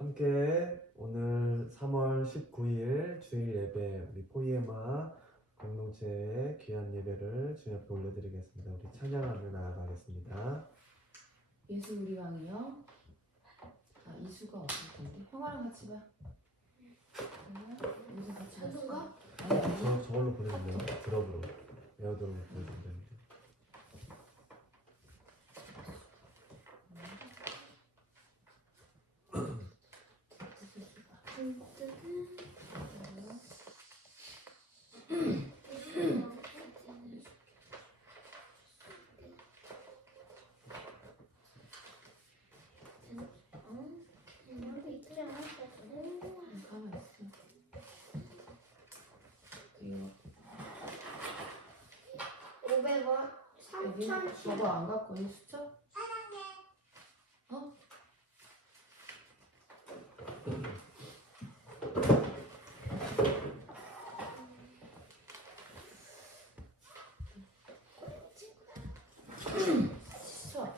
함께 오늘 3월 19일 주일 예배 우리 포이에마 공동체의 귀한 예배를 주님 앞에 올려드리겠습니다. 우리 찬양하며 나아가겠습니다. 예수 우리 왕이요. 이수가 없을 텐데 형아랑 같이 봐. 이수 같이 봤어? 아니. 저걸로 보내주면 드롭으로 에어드롭으로 보내주면 저거 안 갖고 이 수첩? 어? 수첩.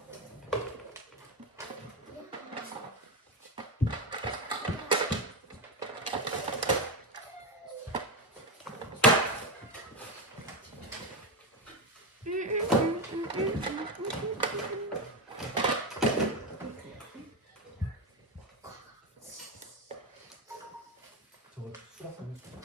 저거 수락하면 좋아.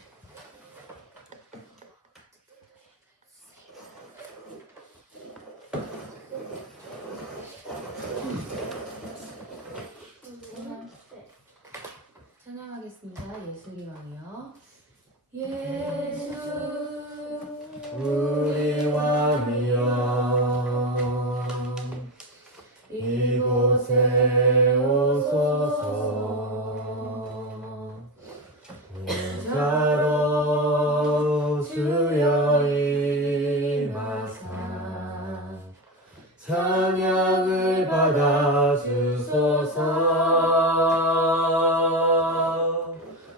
찬양하겠습니다. 예수 우리 왕이요. 예수 우리 왕이여 이곳에 오소서 보좌로 주여 임하사 찬양을 받아주소서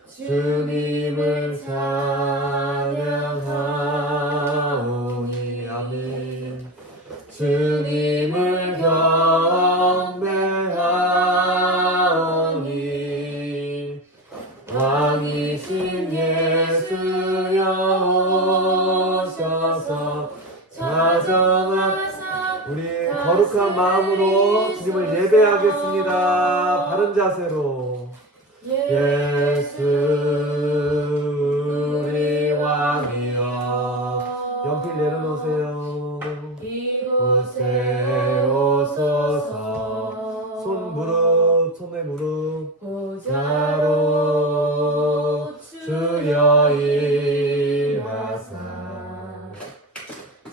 주님을 찬양하오니 아멘 주님을 경배하오니 왕이신 예수여 오셔서 자정하사 우리 거룩한 마음으로 주님을 예배하겠습니다. 바른 자세로 예수 우리 왕이여 연필 내려놓으세요. 이곳에 오소서 손 무릎 손에 무릎 보좌로 주여 임하사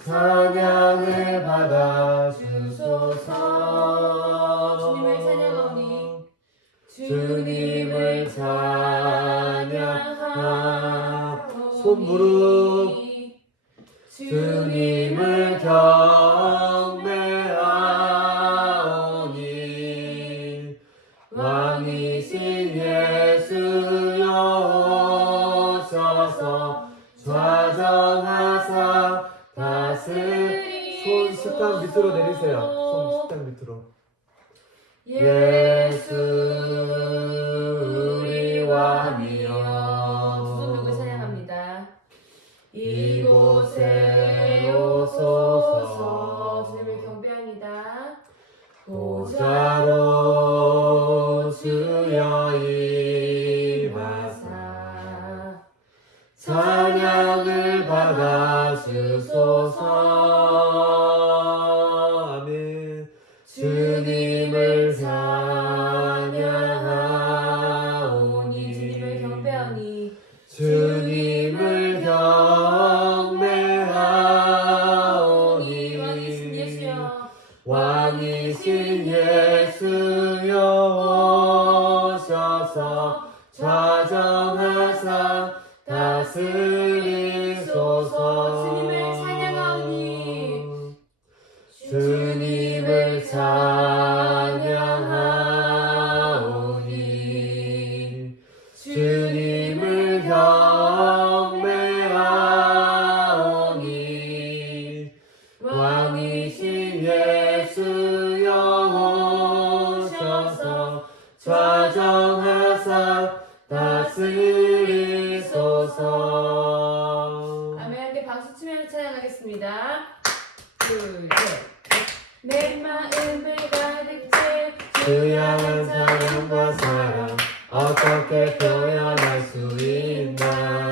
찬양을 받아주소서 주님을 찬양하오니 주님을 찬양하 손 무릎 주님을 경배하오니 왕이신 예수여 오셔서 좌정하사 다스리 손 식당 밑으로 내리세요. 손 식당 밑으로 예수 우리 왕이여 두손 들고 찬양합니다. 이곳에 오소서 주님을 경배합니다. 보좌로 주여 임하사 찬양을 받아주소서 아멘 주님을 찬양하오니 주님을 경배하니 주님을 경배하오니 왕이신 예수여 왕이신 예수여 오셔서 좌정하사 다스리소서 주님을 찬양하오니 주님을 찬양하오니 주님을 경배하오니 왕이신 예수여 오셔서 좌정하사 진정한 사랑과 사랑 어떻게 표현할 수 있나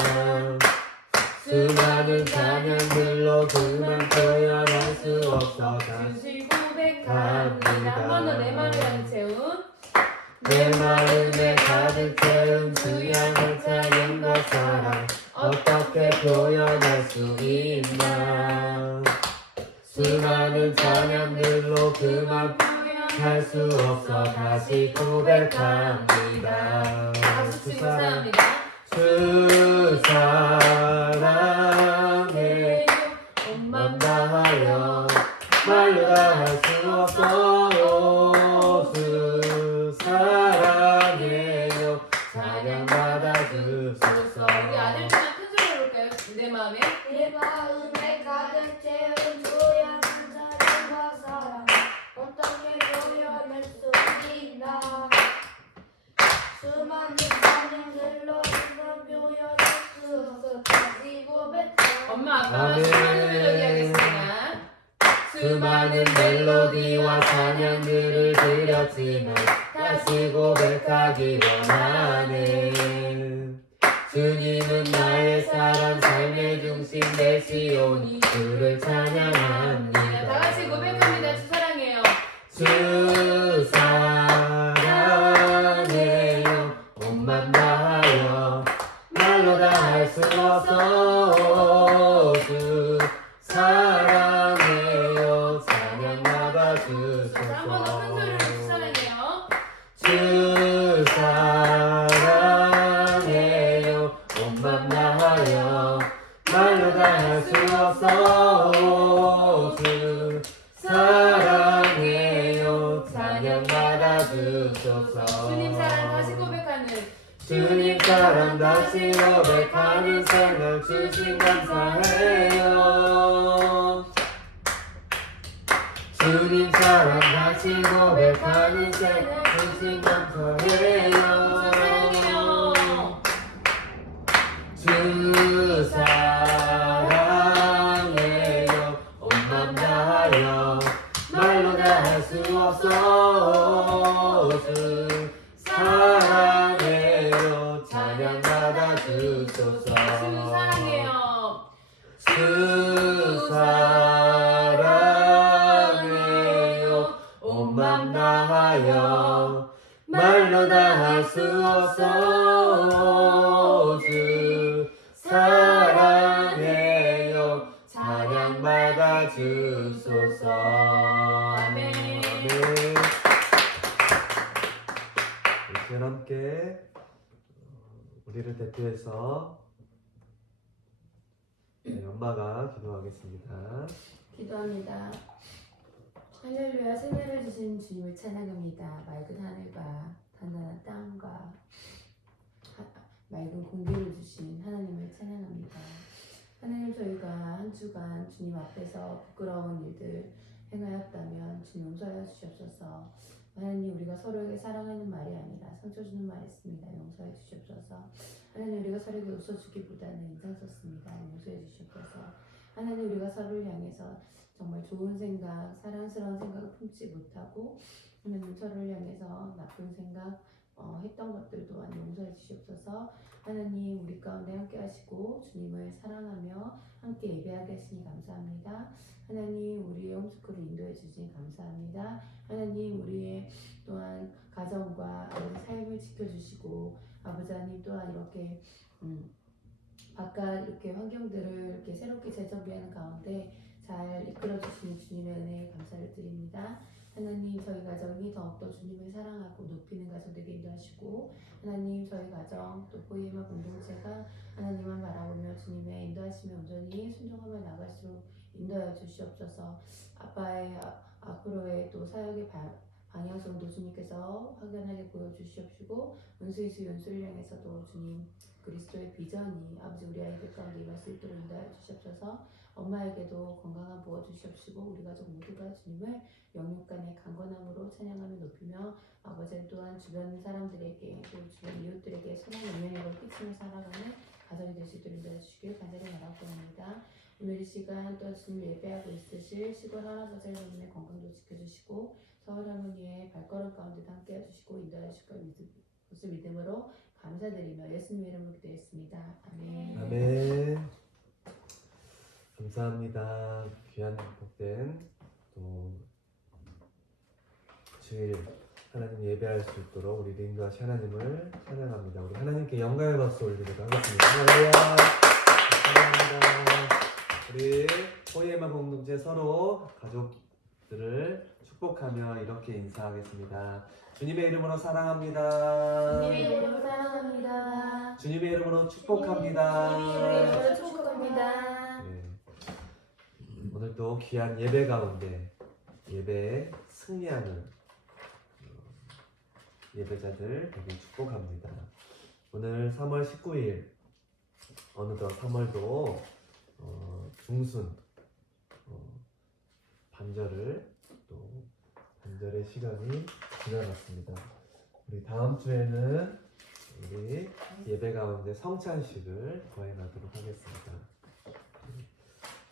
수많은 찬양들로 그만 표현할 수 없어 주실 고백합니다. 한 번 더 내 마음에 가득 채운 내 마음에 가득 채운 주 향한 찬양과 사랑 어떻게 표현할 수 있나 수많은 찬양들로 그만 할 수 없어 다시 고백합니다 박수 치고 사랑합니다. 주 사랑해 온맘 다하여 말로 다 할 수 없어 주 사랑해요 찬양 받아주소서 우리 아들처럼 큰 소리 해볼까요? 내 마음에 내 마음에 가득 채운 주의 사랑과 사랑 어떻게 표현할 수 있나 수많은 찬양들로 그만 표현할 수 없어 다시 고백합니다. 엄마 아빠와 아멘. 수많은 멜로디 하겠습니다. 수많은 멜로디와 찬양들을 드렸지만 다시 고백하기 원하네 주님은 나의 사랑 삶의 중심 되시오니 주를 찬양합니다 다 같이 고백합니다. 주 사랑해요. 주 사랑해요 온맘 다하여 말로 다 할 수 없어 주 사랑해요 찬양 받아주소서 자, 한 번 더 큰 소리로 주 사랑해요. 주 사랑해요 온맘 다하여 말로 다 할 수 없어 주 사랑해요 찬양 받아주소서 주님 사랑 다시 고백하는 주님 사랑 다시 고백하는 생각 주신 감사해요 주님 사랑 다시 고백하는 생각 주신 감사해요 주 사랑해요 온맘 다하여 말로 다 할 수 없어 주 사랑해요 찬양 받아주소서 주 사랑해요. 주 사랑해요 온맘 다하여 말로 다 할 수 없어 주 사랑해요 찬양 받아주소서 아멘. 우리 함께 우리를 대표해서 엄마가 기도하겠습니다. 기도합니다. 할렐루야 생애를 주신 주님을 찬양합니다. 맑은 하늘과 단단한 땅과 맑은 공기를 주신 하나님을 찬양합니다. 하나님 저희가 한 주간 주님 앞에서 부끄러운 일들 행하였다면 주님 용서하여 주시옵소서. 하나님 우리가 서로에게 사랑하는 말이 아니라 상처 주는 말이 있습니다. 용서해 주시옵소서. 하나님 우리가 서로에게 웃어주기보다는 인상 썼습니다. 용서해 주시옵소서. 하나님 우리가 서로를 향해서 정말 좋은 생각, 사랑스러운 생각을 품지 못하고 하나님 서로를 향해서 나쁜 생각 했던 것들 또한 용서해 주시옵소서. 하나님 우리 가운데 함께 하시고 주님을 사랑하며 함께 예배하게 하시니 감사합니다. 하나님 우리의 홈스쿨을 인도해 주시니 감사합니다. 하나님 우리의 또한 가정과 아버지 삶을 지켜주시고 아버지 하나님 또한 이렇게 바깥 이렇게 환경들을 이렇게 새롭게 재정비하는 가운데 잘 이끌어 주시는 주님의 은혜에 감사를 드립니다. 하나님 저희 가정이 더욱더 주님을 사랑하고 높이는 가정 되게 인도하시고 하나님 저희 가정 또 포이에마 공동체가 하나님만 바라보며 주님의 인도하시며 온전히 순종하며 나갈수록 인도하여 주시옵소서. 아빠의 앞으로의 또 사역의 방향성도 주님께서 확연하게 보여주시옵시고 은수이수 연수를 향해서도 주님 그리스도의 비전이 아버지 우리 아이들 가운데 임할 수 있도록 인도하여 주시옵소서. 엄마에게도 건강한 보호 주시옵시고 우리 가족 모두가 주님을 영육간의 강건함으로 찬양하며 높이며 아버지 또한 주변 사람들에게 또 주변 이웃들에게 선한 영향력을 끼치며 살아가는 가정이 될 수 있도록 인도해 주시길 간절히 바라옵니다. 오늘 이 시간 또 주님 예배하고 있으실 시골 하나사장 여러분의 건강도 지켜주시고 서울 할머니의 발걸음 가운데도 함께 해주시고 인도해 주실 것을 믿음으로 감사드리며 예수님 이름으로 기도했습니다. 아멘. 아멘. 감사합니다. 귀한 복된 또 주일 하나님 예배할 수 있도록 우리 린과 하나님을 찬양합니다. 우리 하나님께 영광의 박수 올리도록 하겠습니다. 할렐루야. 찬양합니다. 우리 포이에마 공동체 서로 가족들을 축복하며 이렇게 인사하겠습니다. 주님의 이름으로 사랑합니다. 주님의 이름으로 사랑합니다. 주님의 이름으로 축복합니다. 주님의 이름으로 축복합니다. 네. 오늘도 귀한 예배 가운데 예배에 승리하는 예배자들 되게 축복합니다. 오늘 3월 19일 어느덧 3월도 중순 반절을 또 반절의 시간이 지나갔습니다. 우리 다음 주에는 우리 예배 가운데 성찬식을 거행하도록 하겠습니다.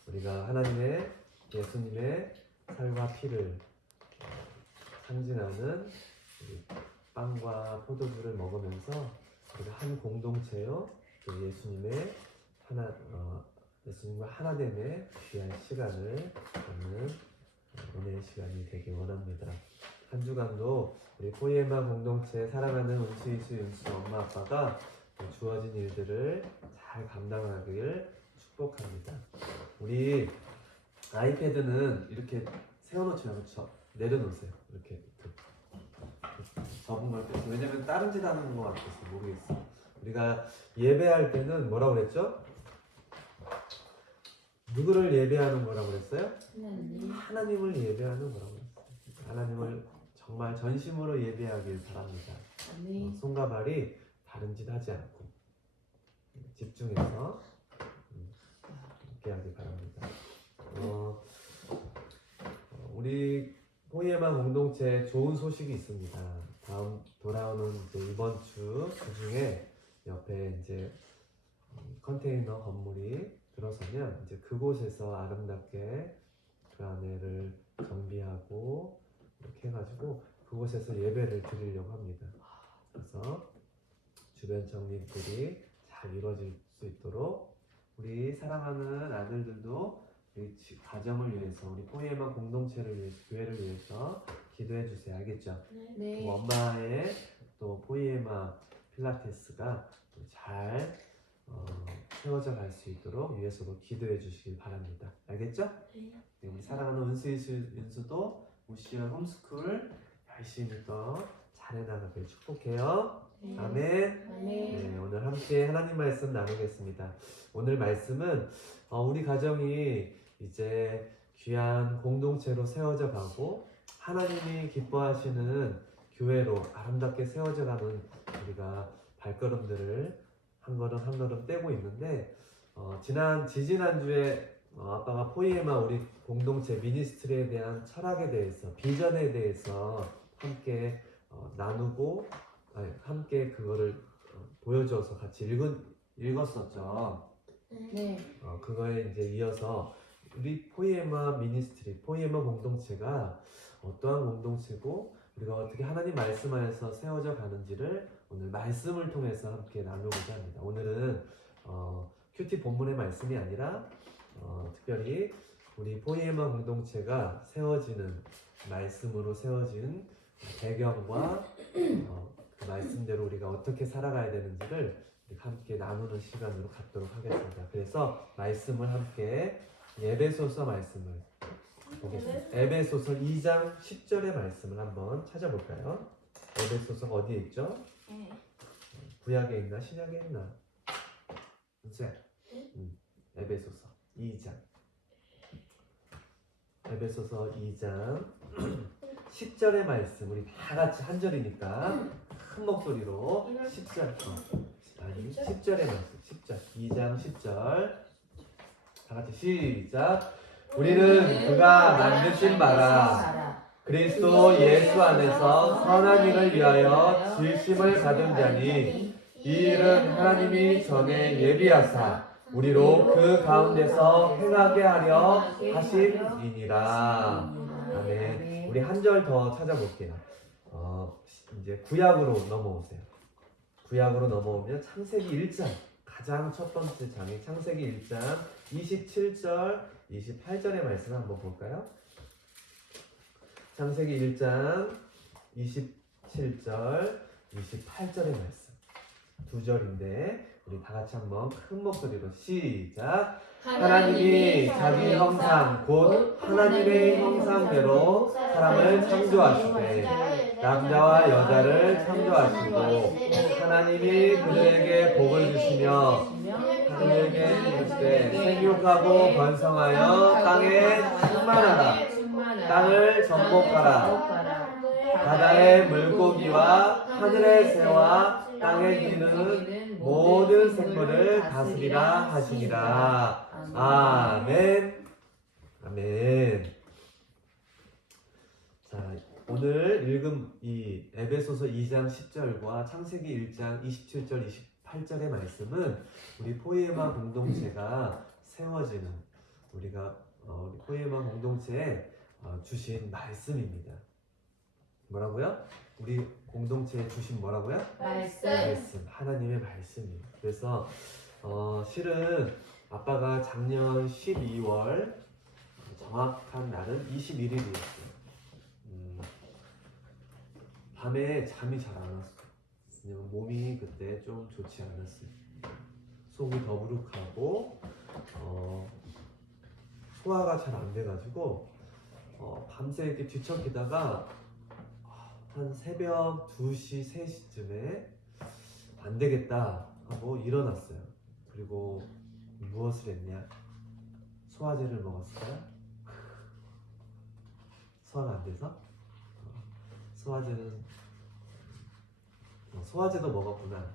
우리가 하나님의 예수님의 살과 피를 상징하는 우리 빵과 포도주를 먹으면서 우리가 한 공동체요 또 예수님과 하나됨의 귀한 시간을 갖는 은혜의 시간이 되길 원합니다. 한 주간도 우리 포이에마 공동체 사랑하는 은수, 이수, 윤수 엄마 아빠가 주어진 일들을 잘 감당하길 축복합니다. 우리 아이패드는 이렇게 세워놓지 말고 내려놓으세요. 이렇게 접은 걸 뺐어요. 왜냐면 다른 짓 하는 것 같아서 모르겠어. 우리가 예배할 때는 뭐라고 그랬죠? 누구를 예배하는 거라고 그랬어요? 하나님을 예배하는 거라고 그랬어요. 하나님을 정말 전심으로 예배하길 바랍니다. 손과 발이 다른 짓 하지 않고 집중해서 함께 하길 바랍니다. 우리 포이에마 공동체 좋은 소식이 있습니다. 다음 돌아오는 이번 주 중에 옆에 이제 컨테이너 건물이 들어서면 이제 그곳에서 아름답게 그 안에를 정비하고 이렇게 해가지고 그곳에서 예배를 드리려고 합니다. 그래서 주변 정리들이 잘 이루어질 수 있도록 우리 사랑하는 아들들도 우리 가정을 위해서 우리 포이에마 공동체를 위해서 교회를 위해서 기도해 주세요. 알겠죠? 네. 엄마의 또 포이에마 필라테스가 잘 세워져 갈 수 있도록 위해서도 기도해 주시길 바랍니다. 알겠죠? 네, 우리 사랑하는 은수도 우시원 홈스쿨 열심히 또 잘해 나가길 축복해요. 네. 아멘. 아멘. 네, 오늘 함께 하나님 말씀 나누겠습니다. 오늘 말씀은 우리 가정이 이제 귀한 공동체로 세워져 가고 하나님이 기뻐하시는 교회로 아름답게 세워져 가는 우리가 발걸음들을 한 걸음 한 걸음 떼고 있는데 지지난주에 아빠가 포이에마 우리 공동체 미니스트리에 대한 철학에 대해서 비전에 대해서 함께 나누고 함께 그거를 보여줘서 같이 읽었었죠. 네. 그거에 이제 이어서 우리 포이에마 미니스트리, 포이에마 공동체가 어떠한 공동체고 우리가 어떻게 하나님 말씀 안에서 세워져 가는지를 오늘 말씀을 통해서 함께 나누고자 합니다. 오늘은 큐티 본문의 말씀이 아니라 특별히 우리 포이에마 공동체가 세워지는 말씀으로 세워진 배경과 그 말씀대로 우리가 어떻게 살아가야 되는지를 함께 나누는 시간으로 갖도록 하겠습니다. 그래서 말씀을 함께 에베소서 말씀을 보겠습니다. 에베소서 2장 10절의 말씀을 한번 찾아볼까요? 에베소서가 어디에 있죠? 구약에 있나 신약에 있나? 은수야. 에베소서 2장. 에베소서 2장 10절의 말씀 우리 다 같이 한 절이니까 큰 목소리로 10절. 아니 10절의 말씀 10절 2장 10절 다 같이 시작. 우리는 그가 만드신 바라 그리스도 예수 안에서 선한 일을 위하여 질심을 받은 자니 이 일은 하나님이 전에 예비하사 우리로 그 가운데서 행하게 하려 하심이니라. 아멘. 우리 한 절 더 찾아볼게요. 이제 구약으로 넘어오세요. 구약으로 넘어오면 창세기 1장 가장 첫 번째 장이 창세기 1장 27절 28절의 말씀 한번 볼까요? 창세기 1장 27절 28절의 말씀 두 절인데 우리 다 같이 한번 큰 목소리로 시작. 하나님이 자기 형상 곧 하나님의 형상대로 사람을 창조하시되 남자와 여자를 창조하시고 하나님이 그들에게 복을 주시며 그들에게 이르시되 생육하고 번성하여 땅에 충만하라. 땅을 정복하라. 바다의 물고기와 하늘의 새와 땅에 기는 모든 생물을 다스리라 하시니라. 아멘. 아멘. 자, 오늘 읽은 이 에베소서 2장 10절과 창세기 1장 27절 28절의 말씀은 우리 포이에마 공동체가 세워지는 우리가 우리 포이에마 공동체에 주신 말씀입니다. 뭐라고요? 우리 공동체에 주신 뭐라고요? 말씀. 하나님의 말씀이에요. 그래서 실은 아빠가 작년 12월 정확한 날은 21일이었어요. 밤에 잠이 잘 안 왔어요. 왜냐면 몸이 그때 좀 좋지 않았어요. 속이 더부룩하고 소화가 잘 안 돼가지고 밤새 이렇게 뒤척이다가 한 새벽 2시, 3시쯤에 안 되겠다 하고 일어났어요. 그리고 무엇을 했냐? 소화제를 먹었어요. 소화가 안 돼서? 소화제도 먹었구나.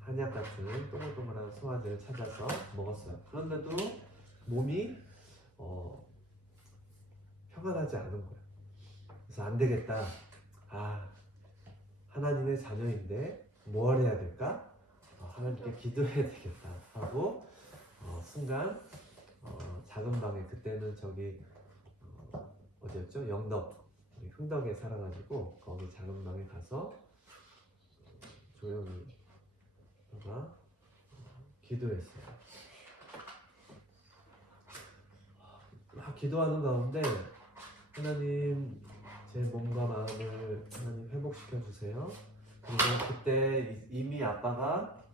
한약 같은 동글동글한 소화제를 찾아서 먹었어요. 그런데도 몸이 평안하지 않은 거예요. 그래서 안 되겠다. 하나님의 자녀인데 뭘 해야 될까? 하나님께 기도해야 되겠다 하고 순간 작은 방에 그때는 저기 어디였죠? 영덕 흥덕에 살아가지고 거기 작은 방에 가서 조용히 기도했어요. 기도하는 가운데 하나님 제 몸과 마음을 하나님 회복시켜 주세요. 그리고 그때 이미 아빠가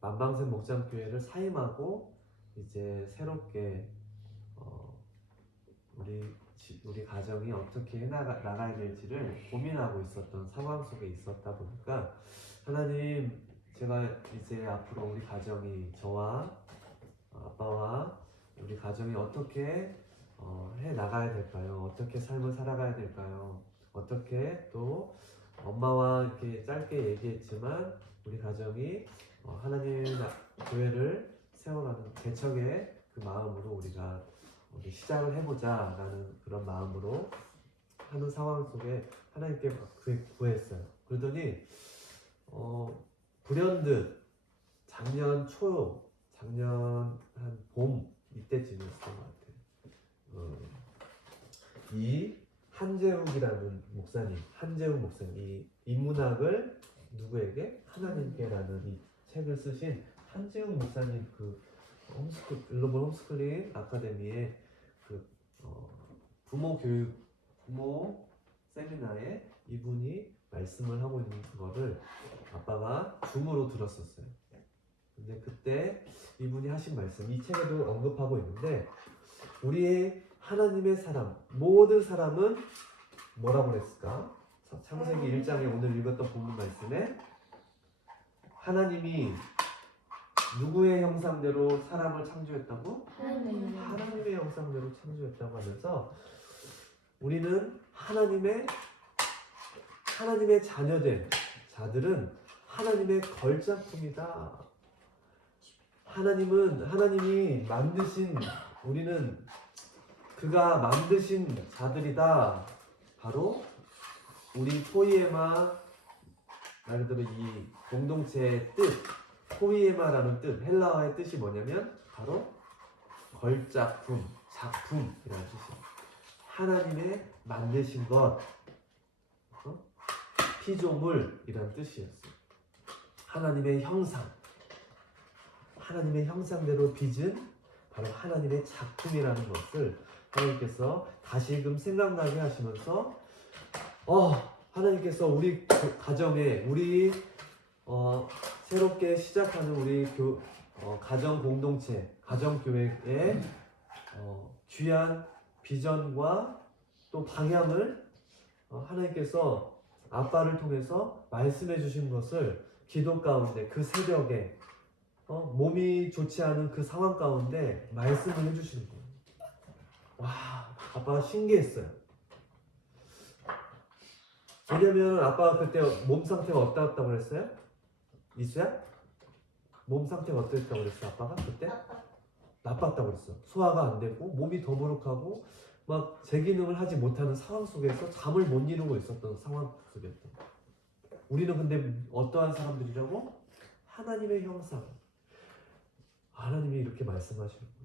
만방생 목장교회를 사임하고 이제 새롭게 우리 가정이 어떻게 나가야 될지를 고민하고 있었던 상황 속에 있었다 보니까 하나님 제가 이제 앞으로 우리 가정이 저와 아빠와 우리 가정이 어떻게 해 나가야 될까요? 어떻게 삶을 살아가야 될까요? 어떻게 또 엄마와 이렇게 짧게 얘기했지만 우리 가정이 하나님의 교회를 세워가는 개척의 그 마음으로 우리가 우리 시작을 해보자 라는 그런 마음으로 하는 상황 속에 하나님께 구했어요. 그러더니 불현듯 작년 한 봄 이때쯤이었던 것 같아요. 이 한재욱이라는 목사님, 이 인문학을 누구에게? 하나님께라는 이 책을 쓰신 한재욱 목사님 그 글로벌 홈스쿨링 아카데미의 그 부모 세미나에 이분이 말씀을 하고 있는 그거를 아빠가 줌으로 들었었어요. 근데 그때 이분이 하신 말씀, 이 책에도 언급하고 있는데 우리의 하나님의 사람, 모든 사람은 뭐라고 그랬을까? 창세기 1장에 오늘 읽었던 본문 말씀에 하나님이 누구의 형상대로 사람을 창조했다고? 하나님의 형상대로 창조했다고 하면서 우리는 하나님의 자녀된 자들은 하나님의 걸작품이다. 하나님이 만드신 우리는 그가 만드신 자들이다. 바로 우리 포이에마 말 그대로 이 공동체의 뜻, 포이에마라는 뜻, 헬라어의 뜻이 뭐냐면 바로 걸작품, 작품이라는 뜻이에요. 하나님의 만드신 것, 피조물이라는 뜻이었어요. 하나님의 형상, 하나님의 형상대로 빚은 바로 하나님의 작품이라는 것을 하나님께서 다시금 생각나게 하시면서 하나님께서 우리 가정에 우리 새롭게 시작하는 우리 가정 공동체, 가정 교회의 귀한 비전과 또 방향을 하나님께서 아빠를 통해서 말씀해 주신 것을 기도 가운데 그 새벽에 몸이 좋지 않은 그 상황 가운데 말씀을 해주시는 거예요. 와, 아빠가 신기했어요. 왜냐면 아빠가 그때 몸 상태가 어떠했다고 그랬어요? 이수야? 몸 상태가 어땠다고 그랬어? 아빠가 그때? 나빴다고 그랬어. 소화가 안 되고 몸이 더부룩하고 막 제 기능을 하지 못하는 상황 속에서 잠을 못 이루고 있었던 상황 속이었던 거예요. 우리는 근데 어떠한 사람들이라고? 하나님의 형상. 하나님이 이렇게 말씀하시는 거예요.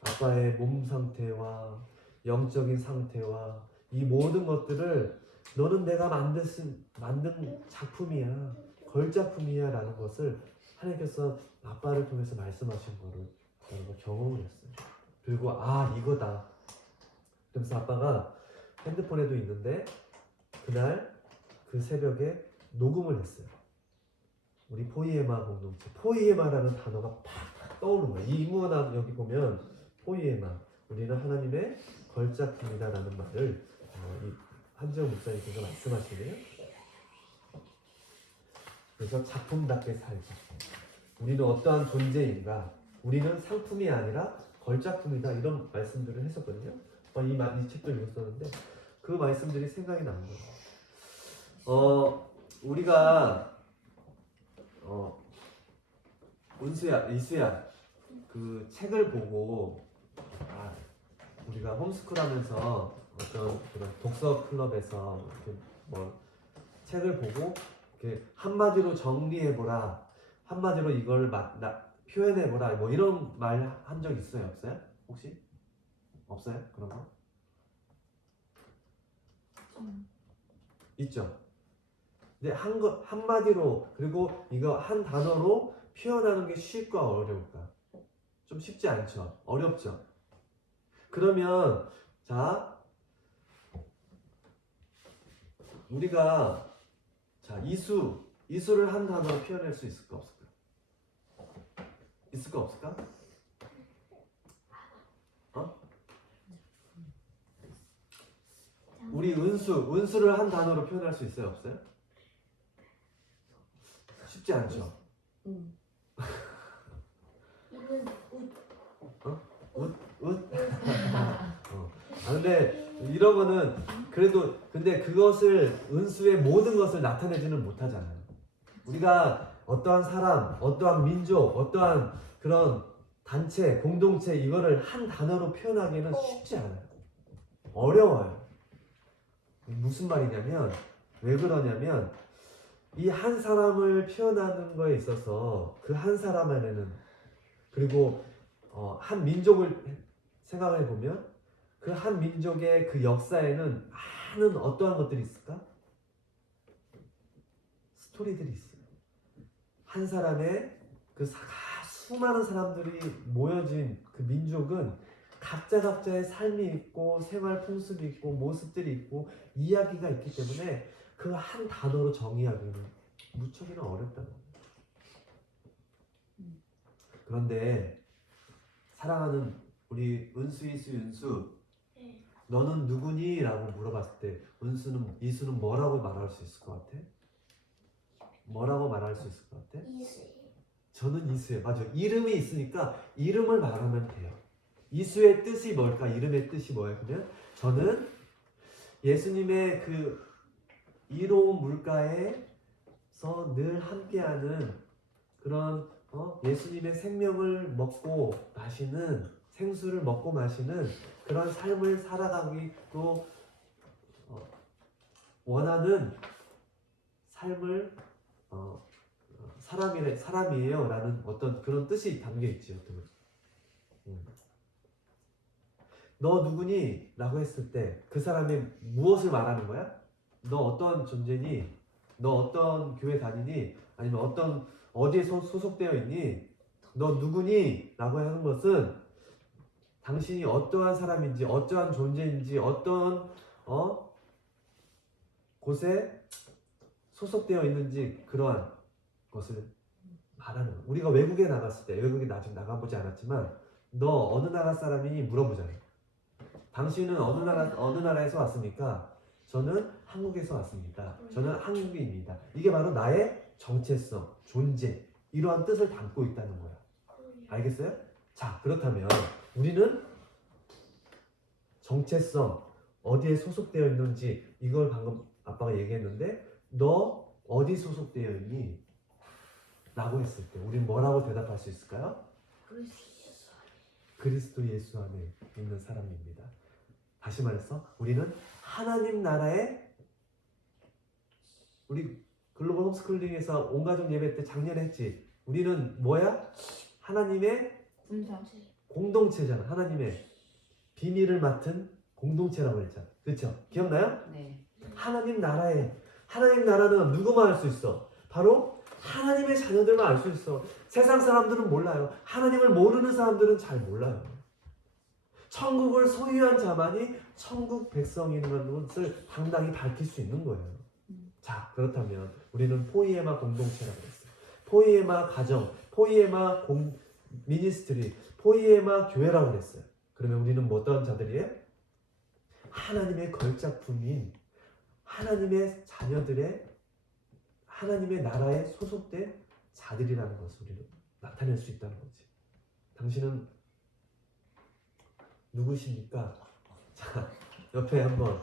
아빠의 몸 상태와 영적인 상태와 이 모든 것들을 너는 내가 만든 작품이야, 걸작품이야 라는 것을 하나님께서 아빠를 통해서 말씀하신 거를 저는 경험을 했어요. 그리고 이거다. 그래서 아빠가 핸드폰에도 있는데 그날 그 새벽에 녹음을 했어요. 우리 포이에마 공동체, 포이에마라는 단어가 팍 떠오르는 거예요. 이 인문학 여기 보면 포이에마, 우리는 하나님의 걸작품이다라는 말을 이 한지영 목사님께서 말씀하시네요. 그래서 작품답게 살자. 우리는 어떠한 존재인가? 우리는 상품이 아니라 걸작품이다. 이런 말씀들을 했었거든요. 이 책도 읽었었는데 그 말씀들이 생각이 나는 거예요. 우리가 이수야 그 책을 보고 우리가 홈스쿨하면서 어떤 그런 독서 클럽에서 이렇게 책을 보고 이렇게 한마디로 정리해보라, 한마디로 이걸 표현해보라, 이런 말 한 적 있어요? 없어요? 혹시? 없어요? 그런 거? 있죠? 근데 한마디로, 그리고 이거 한 단어로 표현하는 게 쉽을까 어려울까? 좀 쉽지 않죠? 어렵죠? 그러면 자, 우리가 이수를 한 단어로 표현할 수 있을까 없을까? 있을까 없을까? 우리 은수를 한 단어로 표현할 수 있어요 없어요? 쉽지 않죠? 웃? 근데 이런 거는 그래도 근데 그것을 은수의 모든 것을 나타내지는 못하잖아요. 우리가 어떠한 사람, 어떠한 민족, 어떠한 그런 단체, 공동체 이거를 한 단어로 표현하기는 쉽지 않아요. 어려워요. 무슨 말이냐면 왜 그러냐면 이 한 사람을 표현하는 거에 있어서 그 한 사람 안에는 그리고 한 민족을 생각해 보면 그 한 민족의 그 역사에는 많은 어떠한 것들이 있을까? 스토리들이 있어요. 한 사람의 그 수많은 사람들이 모여진 그 민족은 각자의 삶이 있고 생활 풍습이 있고 모습들이 있고 이야기가 있기 때문에 그 한 단어로 정의하기는 무척이나 어렵다는 거예요. 그런데 사랑하는 우리 은수 너는 누구니? 라고 물어봤을 때 이수는 뭐라고 말할 수 있을 것 같아? 뭐라고 말할 수 있을 것 같아? 저는 이수예요. 맞아요. 이름이 있으니까 이름을 말하면 돼요. 이수의 뜻이 뭘까? 이름의 뜻이 뭐예요? 그러면 저는 예수님의 그 이로운 물가에서 늘 함께하는 그런 예수님의 생명을 먹고 마시는 생수를 먹고 마시는 그런 삶을 살아가기 또 원하는 삶을 사람이에요 라는 어떤 그런 뜻이 담겨 있지. 어떤 너 누구니? 라고 했을 때 그 사람이 무엇을 말하는 거야? 너 어떤 존재니? 너 어떤 교회 다니니? 아니면 어디에 소속되어 있니? 너 누구니? 라고 하는 것은 당신이 어떠한 사람인지, 어떠한 존재인지, 어떤 곳에 소속되어 있는지 그러한 것을 말하는 거야. 우리가 외국에 나갔을 때, 외국에 아직 나가보지 않았지만 너 어느 나라 사람이니? 물어보잖아요. 당신은 어느 나라에서 왔습니까? 저는 한국에서 왔습니다. 저는 한국인입니다. 이게 바로 나의 정체성, 존재, 이러한 뜻을 담고 있다는 거야. 알겠어요? 자, 그렇다면 우리는 정체성, 어디에 소속되어 있는지 이걸 방금 아빠가 얘기했는데 너 어디 소속되어 있니? 라고 했을 때 우리는 뭐라고 대답할 수 있을까요? 그리스도 예수 안에 있는 사람입니다. 다시 말해서 우리는 하나님 나라에 우리 글로벌 홈스쿨링에서 온가족 예배 때 작년에 했지. 우리는 뭐야? 하나님의 공동체잖아. 하나님의 비밀을 맡은 공동체라고 했잖아. 그렇죠? 기억나요? 네. 하나님 나라는 누구만 알 수 있어? 바로 하나님의 자녀들만 알 수 있어. 세상 사람들은 몰라요. 하나님을 모르는 사람들은 잘 몰라요. 천국을 소유한 자만이 천국 백성이라는 것을 당당히 밝힐 수 있는 거예요. 자, 그렇다면 우리는 포이에마 공동체라고 했어요. 포이에마 가정, 포이에마 미니스트리, 포이에마 교회라고 했어요. 그러면 우리는 뭐 어떤 자들이에요? 하나님의 걸작품인 하나님의 자녀들의 하나님의 나라에 소속된 자들이라는 것을 우리는 나타낼 수 있다는 거지. 당신은 누구십니까? 자, 옆에 한번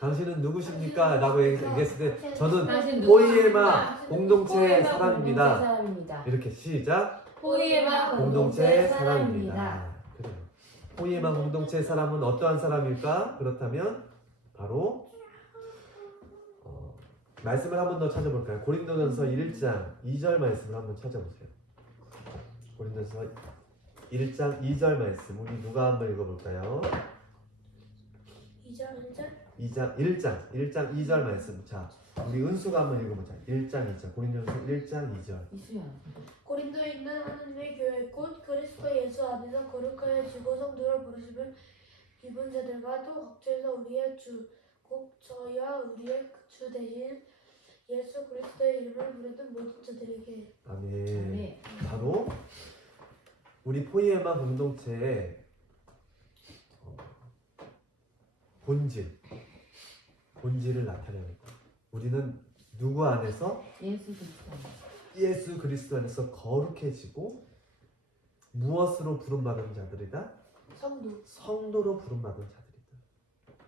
당신은 누구십니까? 라고 얘기했을 때 저는 포이에마 공동체 사람입니다. 이렇게 시작. 포이에마 공동체 사람입니다. 그래요. 포이에마 공동체 사람은 어떠한 사람일까? 그렇다면 바로 말씀을 한 번 더 찾아볼까요? 고린도전서 1장 2절 말씀을 한번 찾아보세요. 고린도전서 1장 2절 말씀 우리 누가 한번 읽어볼까요? 1장 2절 말씀. 자, 우리 은수가 한번 읽어보자. 1장 2절 고린도전서 1장 2절. 이수야. 고린도에 있는 하나님의 교회 곧 그리스도 예수 안에서 거룩하여 지고 성도를 부르심을 입은 자들과 또 각처에서 우리의 주 곧 저희와 우리의 주 대신 예수 그리스도의 이름을 부르는 모든 자들에게. 아멘. 네. 바로 우리 포이에마 공동체의 본질을 나타내는 거예요. 우리는 누구 안에서? 예수 그리스도 안에서 거룩해지고 무엇으로 부름받은 자들이다? 성도로 부름받은 자들이다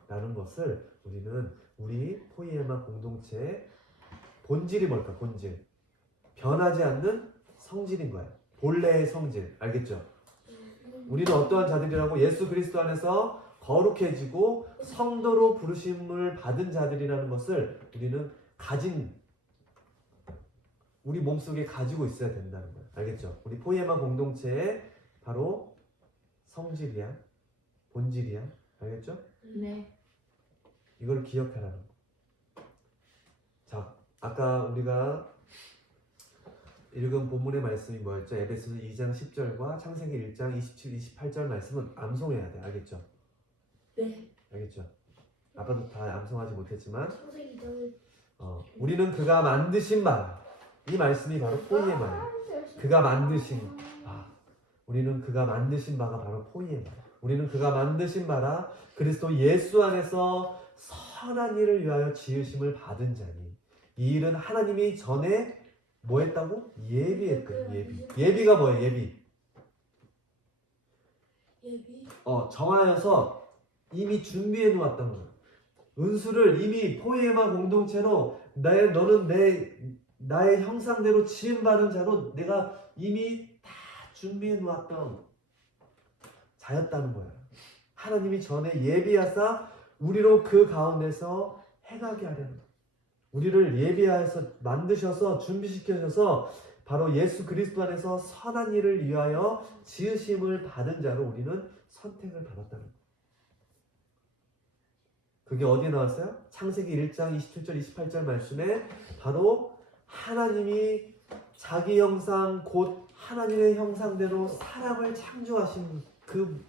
라는 것을 우리는 우리 포이에마 공동체의 본질이 뭘까? 본질, 변하지 않는 성질인 거야. 본래의 성질, 알겠죠? 우리는 어떠한 자들이라고? 예수 그리스도 안에서 거룩해지고 성도로 부르심을 받은 자들이라는 것을 우리는 우리 몸속에 가지고 있어야 된다는 거야. 알겠죠? 우리 포이에마 공동체의 바로 성질이야, 본질이야. 알겠죠? 네. 이걸 기억하라는 거. 자, 아까 우리가 읽은 본문의 말씀이 뭐였죠? 에베소서 2장 10절과 창세기 1장 27, 28절 말씀은 암송해야 돼. 알겠죠? 네. 알겠죠? 아빠도 다 암송하지 못했지만 창세기 2장 우리는 그가 만드신 바, 이 말씀이 바로 포이에마예요. 그가 만드신 바. 우리는 그가 만드신 바가 바로 포이에마. 우리는 그가 만드신 바라 그리스도 예수 안에서 선한 일을 위하여 지으심을 받은 자니 이 일은 하나님이 전에 뭐 했다고? 예비했거든. 예비가 뭐예요? 예비. 정하여서 이미 준비해 놓았던 거예요. 은수를 이미 포이에마 공동체로 너는 나의 형상대로 지음받은 자로 내가 이미 다 준비해 놓았던 자였다는 거야. 하나님이 전에 예비하사 우리로 그 가운데서 행하게 하려는 거야. 우리를 예비하여서 만드셔서 준비시켜셔서 바로 예수 그리스도 안에서 선한 일을 위하여 지으심을 받은 자로 우리는 선택을 받았다는 거예요. 그게 어디에 나왔어요? 창세기 1장 27절 28절 말씀에 바로 하나님이 자기 형상 곧 하나님의 형상대로 사람을 창조하신 그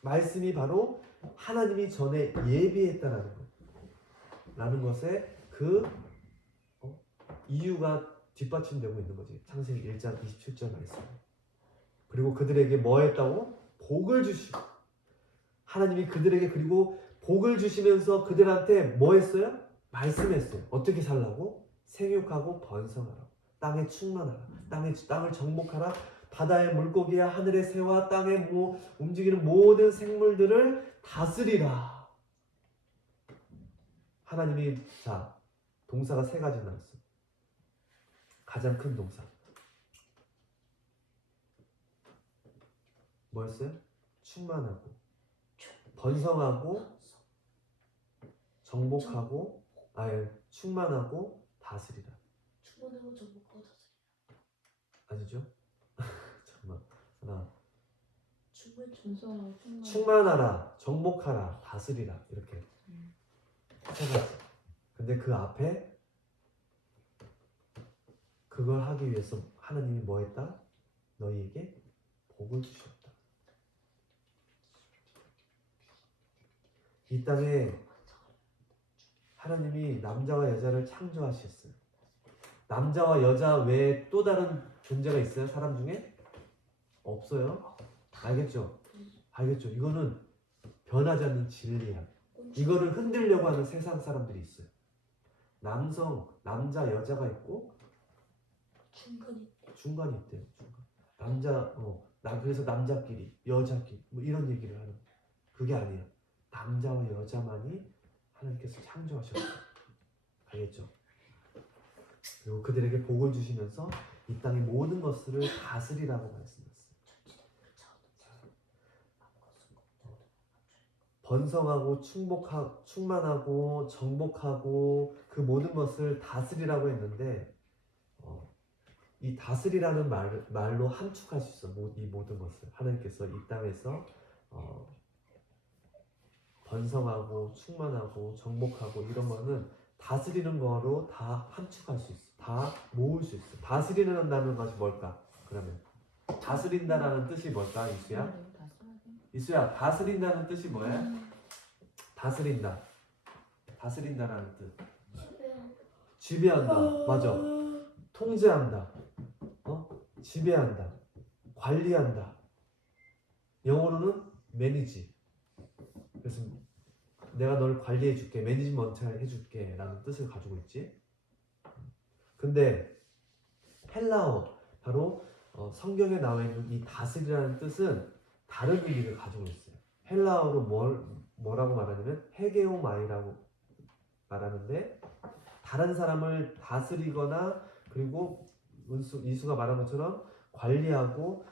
말씀이 바로 하나님이 전에 예비했다라는 것. 라는 것에 그 이유가 뒷받침되고 있는 거지. 창세기 1장 27절 말씀. 그리고 그들에게 뭐 했다고? 복을 주시고. 하나님이 그들에게 그리고 복을 주시면서 그들한테 뭐 했어요? 말씀했어요. 어떻게 살라고? 생육하고 번성하라. 땅에 충만하라. 땅을 정복하라. 바다의 물고기와 하늘의 새와 땅에 움직이는 모든 생물들을 다스리라. 하나님이 동사가 3가지 나왔어요. 가장 큰 동사 뭐였어요? 충만하고 번성하고 정복하고 충만하고 다스리라. 충분하고 정복하고 다스리라. 아니죠? 잠깐만. 하나. 준성하고 충만하라, 정복하라, 다스리라. 이렇게 3가지. 근데 그 앞에 그걸 하기 위해서 하나님이 뭐 했다? 너희에게 복을 주셨다. 이 땅에 하나님이 남자와 여자를 창조하셨어요. 남자와 여자 외에 또 다른 존재가 있어요? 사람 중에? 없어요. 알겠죠? 알겠죠? 이거는 변하지 않는 진리야. 이거를 흔들려고 하는 세상 사람들이 있어요. 남자, 여자가 있고 중간이 있대요. 그래서 남자끼리, 여자끼리 뭐 이런 얘기를 하는 거예요. 그게 아니에요. 남자와 여자만이 하나님께서 창조하셨어요. 알겠죠? 그리고 그들에게 복을 주시면서 이 땅의 모든 것을 다스리라고 말씀했어요. 번성하고 충만하고 정복하고 그 모든 것을 다스리라고 했는데 이 다스리라는 말로 함축할 수 있어. 이 모든 것을 하나님께서 이 땅에서 번성하고 충만하고 정복하고 이런 거는 다스리는 거로 다 함축할 수 있어. 다 모을 수 있어. 다스리는다는 것이 뭘까? 그러면 다스린다라는 뜻이 뭘까? 이수야, 다스린다는 뜻이 뭐야? 다스린다. 다스린다라는 뜻. 지배한다. 맞아. 통제한다. 지배한다. 관리한다. 영어로는 매니지. 그래서 내가 널 관리해 줄게, 매니지먼트 해줄게 라는 뜻을 가지고 있지. 근데 헬라어, 바로 성경에 나와 있는 이 다스리라는 뜻은 다른 의미를 가지고 있어요. 헬라어로 뭐라고 말하냐면 헤게오마이라고 말하는데, 다른 사람을 다스리거나 그리고 이수가 말한 것처럼 관리하고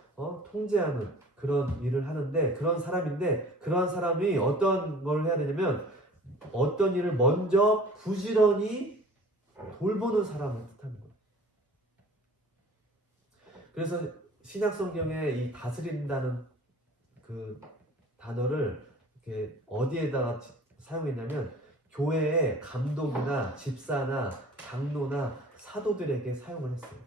통제하는 그런 일을 하는데, 그런 사람인데, 그런 사람이 어떤 걸 해야 되냐면 어떤 일을 먼저 부지런히 돌보는 사람을 뜻하는 거예요. 그래서 신약 성경에 이 다스린다는 그 단어를 이렇게 어디에다가 사용했냐면 교회의 감독이나 집사나 장로나 사도들에게 사용을 했어요.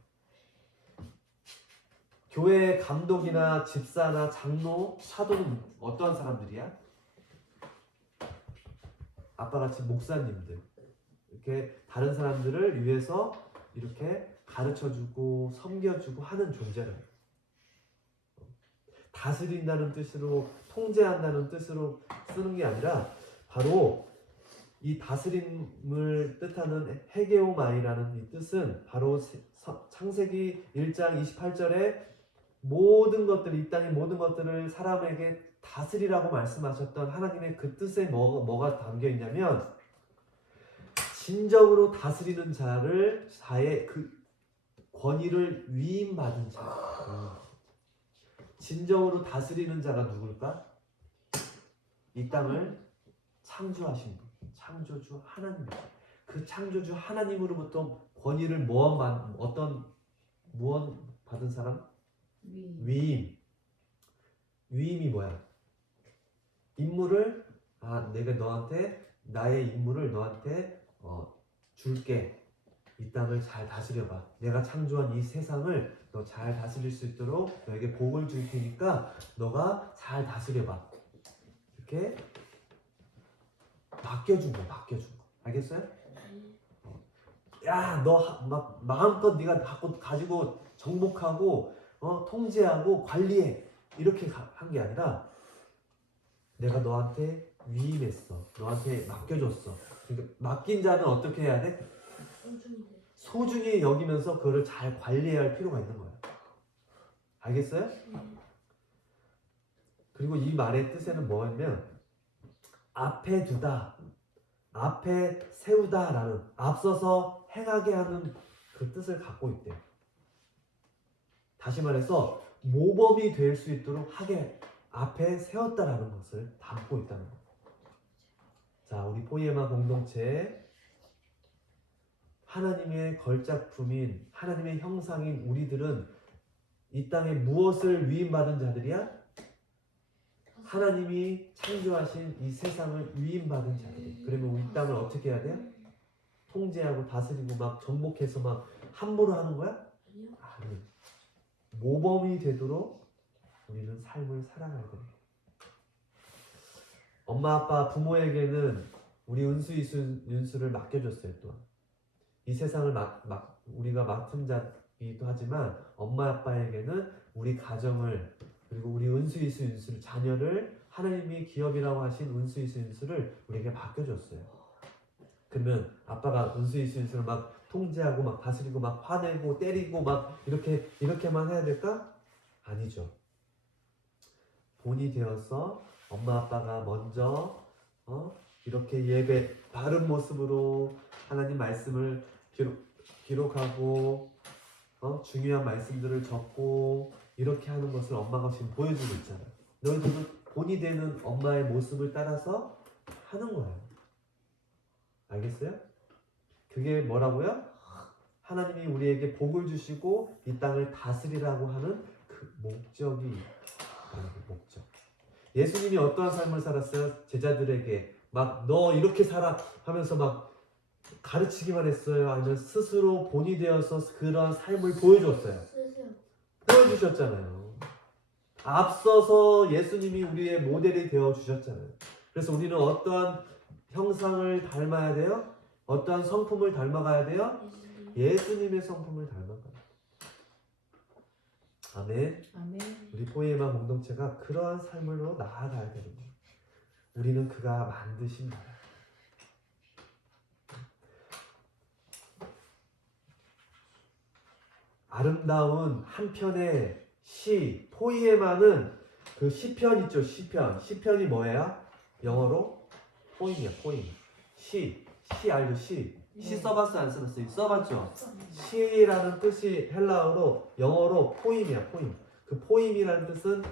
교회의 감독이나 집사나 장로, 사도는 어떠한 사람들이야? 아빠같이 목사님들, 이렇게 다른 사람들을 위해서 이렇게 가르쳐주고 섬겨주고 하는 존재를 다스린다는 뜻으로, 통제한다는 뜻으로 쓰는 게 아니라 바로 이 다스림을 뜻하는 헤게오마이라는 이 뜻은 바로 창세기 1장 28절에 모든 것들, 이 땅의 모든 것들을 사람에게 다스리라고 말씀하셨던 하나님의 그 뜻에 뭐가 담겨 있냐면, 진정으로 다스리는 자의 그 권위를 위임받은 자. 진정으로 다스리는 자가 누굴까? 이 땅을 창조하신 분, 창조주 하나님이죠. 그 창조주 하나님으로부터 권위를 무언 받은 사람? 위임. 위임이 뭐야? 임무를 내가 나의 임무를 너한테 줄게. 이 땅을 잘 다스려봐. 내가 창조한 이 세상을 너 잘 다스릴 수 있도록 너에게 복을 줄 테니까 너가 잘 다스려봐. 이렇게 맡겨준 거. 알겠어요? 야, 너 막 마음껏 네가 가지고 정복하고 통제하고 관리해. 이렇게 한 게 아니라 내가 너한테 위임했어. 너한테 맡겨줬어. 그러니까 맡긴 자는 어떻게 해야 돼? 소중히 여기면서 그거를 잘 관리해야 할 필요가 있는 거야. 알겠어요? 그리고 이 말의 뜻에는 뭐냐면 앞에 두다, 앞에 세우다라는 앞서서 행하게 하는 그 뜻을 갖고 있대요. 다시 말해서 모범이 될 수 있도록 하게 앞에 세웠다라는 것을 담고 있다는 거예요. 자, 우리 포이에마 공동체 하나님의 걸작품인 하나님의 형상인 우리들은 이 땅에 무엇을 위임받은 자들이야? 하나님이 창조하신 이 세상을 위임받은 자들이. 그러면 우리 땅을 어떻게 해야 돼요? 통제하고 다스리고 막 정복해서 막 함부로 하는 거야? 아니. 모범이 되도록 우리는 삶을 살아가야 돼요. 엄마 아빠 부모에게는 우리 은수 윤수를 맡겨줬어요. 또한 이 세상을 우리가 맡은 자이기도 하지만 엄마 아빠에게는 우리 가정을 그리고 우리 은수 윤수를 자녀를 하나님이 기업이라고 하신 은수 윤수를 우리에게 맡겨줬어요. 그러면 아빠가 은수 윤수를 막 통제하고 막 다스리고 막 화내고 때리고 막 이렇게만 해야 될까? 아니죠. 본이 되어서 엄마 아빠가 먼저 이렇게 예배 바른 모습으로 하나님 말씀을 기록하고 중요한 말씀들을 적고 이렇게 하는 것을 엄마가 지금 보여주고 있잖아요. 너희들도 본이 되는 엄마의 모습을 따라서 하는 거예요. 알겠어요? 그게 뭐라고요? 하나님이 우리에게 복을 주시고 이 땅을 다스리라고 하는 그 목적이 목적. 예수님이 어떠한 삶을 살았어요? 제자들에게 막 너 이렇게 살아 하면서 막 가르치기만 했어요? 아니면 스스로 본이 되어서 그런 삶을 보여줬어요? 보여주셨잖아요. 앞서서 예수님이 우리의 모델이 되어 주셨잖아요. 그래서 우리는 어떠한 형상을 닮아야 돼요? 어떠한 성품을 닮아가야 돼요? 예수님의 성품을 닮아가야 돼요. 아멘. 우리 포이에마 공동체가 그러한 삶으로 나아가야 되는 거예요. 우리는 그가 만드신 거예요. 아름다운 한 편의 시, 포이에마는 그 시편 있죠, 시편. 시편이 뭐예요? 영어로 포임이야, 포임. 시 알죠, 시. 시 써봤어요, 안 써봤어요? 써봤죠? 시라는 뜻이 헬라어로, 영어로 포임이야, 포임. 그 포임이라는 뜻은